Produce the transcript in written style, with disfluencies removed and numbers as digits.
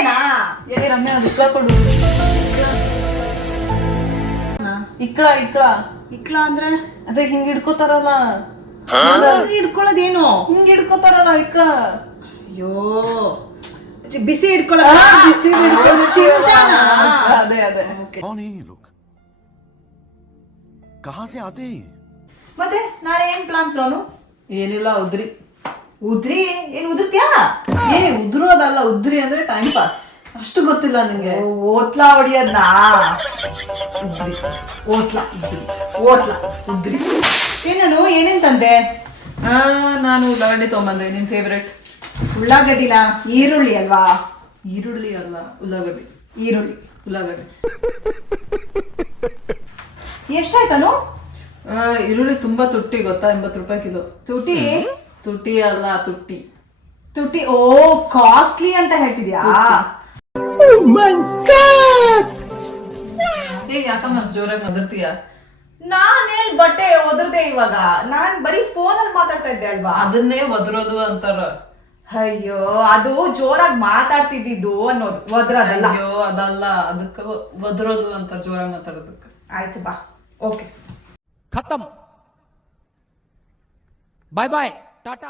ಚಿಂಸೆನಾ? ಏನೇ ರಮ್ಯಾ ಅದು ಇಕ್ಳ ಕೊಡು. ಇಕ್ಳ ಇಕ್ಳ ಇಕ್ಳ ಅಂದ್ರೆ ಅದೇ ಹಿಂಗ್ ಹಿಡ್ಕೋತಾರಲ್ಲ. ಹಿಡ್ಕೊಳ್ಳೋದೇನು? ಹಿಂಗ್ ಹಿಡ್ಕೋತಾರಲ್ಲ ಇಕ್ಳ. ಅಯ್ಯೋ ಬಿಸಿ ಹಿಡ್ಕೊಳ್ಳೋದು. ಚಿಂಸೆನಾ? ಅದೇ ಅದೇ. कौन है ये लोग? कहाँ से आते हैं? ಮತ್ತೆ ನಾಳೆ ಏನ್ ಪ್ಲಾನ್ ಸೋನು? ಏನಿಲ್ಲ ಉದ್ರಿ. ಉದ್ರಿ? ಏನ್ ಉದ್ರತ್ಯಾ? ಉದ್ರೋದಲ್ಲ, ಉದ್ರಿ ಅಂದ್ರೆ ಟೈಮ್ ಪಾಸ್. ಅಷ್ಟು ಗೊತ್ತಿಲ್ಲ ನಿಂಗೆ? ಓತ್ಲಾ ಹೊಡಿಯೋದ್ನಾ? ಉದ್ರಿ ಓತ್ಲಾ ಓತ್ಲಾ ಉದ್ರಿ. ಏನೇನು ಏನೇನ್ ತಂದೆ? ನಾನು ಉಳ್ಳಾಗಡ್ಡಿ ತಗೊಂಬಂದೆ. ನಿನ್ ಫೇವ್ರೆಟ್? ಉಳ್ಳಾಗಡ್ಡಿನ? ಈರುಳ್ಳಿ ಅಲ್ವಾ? ಈರುಳ್ಳಿ ಅಲ್ಲ, ಉಳ್ಳಾಗಡ್ಡಿ. ಈರುಳ್ಳಿ ಉಳ್ಳಾಗಡ್ಡಿ. ಎಷ್ಟಾಯ್ತಾನು? ಈರುಳ್ಳಿ ತುಂಬಾ ತುಟ್ಟಿ ಗೊತ್ತಾ? 80 ರೂಪಾಯಿ ಕಿಲೋ. ತುಟಿ? ತುಟಿ ಅಲ್ಲ, ತುಟ್ಟಿ. ತುಟಿ. ಓ ಕಾಸ್ಟ್ಲಿ ಅಂತ ಹೇಳ್ತಿದ್ಯಾ? ಯಾಕಮ್ಮ ಜೋರಾಗಿ ಮದರ್ತೀಯ? ನಾನೇಲ್ ಬಟ್ಟೆ ಒದರ್ದೆ ಇವಾಗ. ನಾನ್ ಬರೀ ಫೋನಲ್ಲಿ ಮಾತಾಡ್ತಾ ಇದ್ದೆ ಅಲ್ವಾ? ಅದನ್ನೇ ಒದರೋದು ಅಂತಾರ. ಅಯ್ಯೋ ಅದು ಜೋರಾಗಿ ಮಾತಾಡ್ತಿದ್ದು ಅನ್ನೋದು, ಒದ್ರದಲ್ಲ. ಅಯ್ಯೋ ಅದಲ್ಲ, ಅದಕ್ಕ ಒದರೋದು ಅಂತಾರ ಜೋರಾಗಿ ಮಾತಾಡೋದಕ್ಕ. ಆಯ್ತು ಬಾ, ಓಕೆ. खत्म, बाय बाय, टाटा।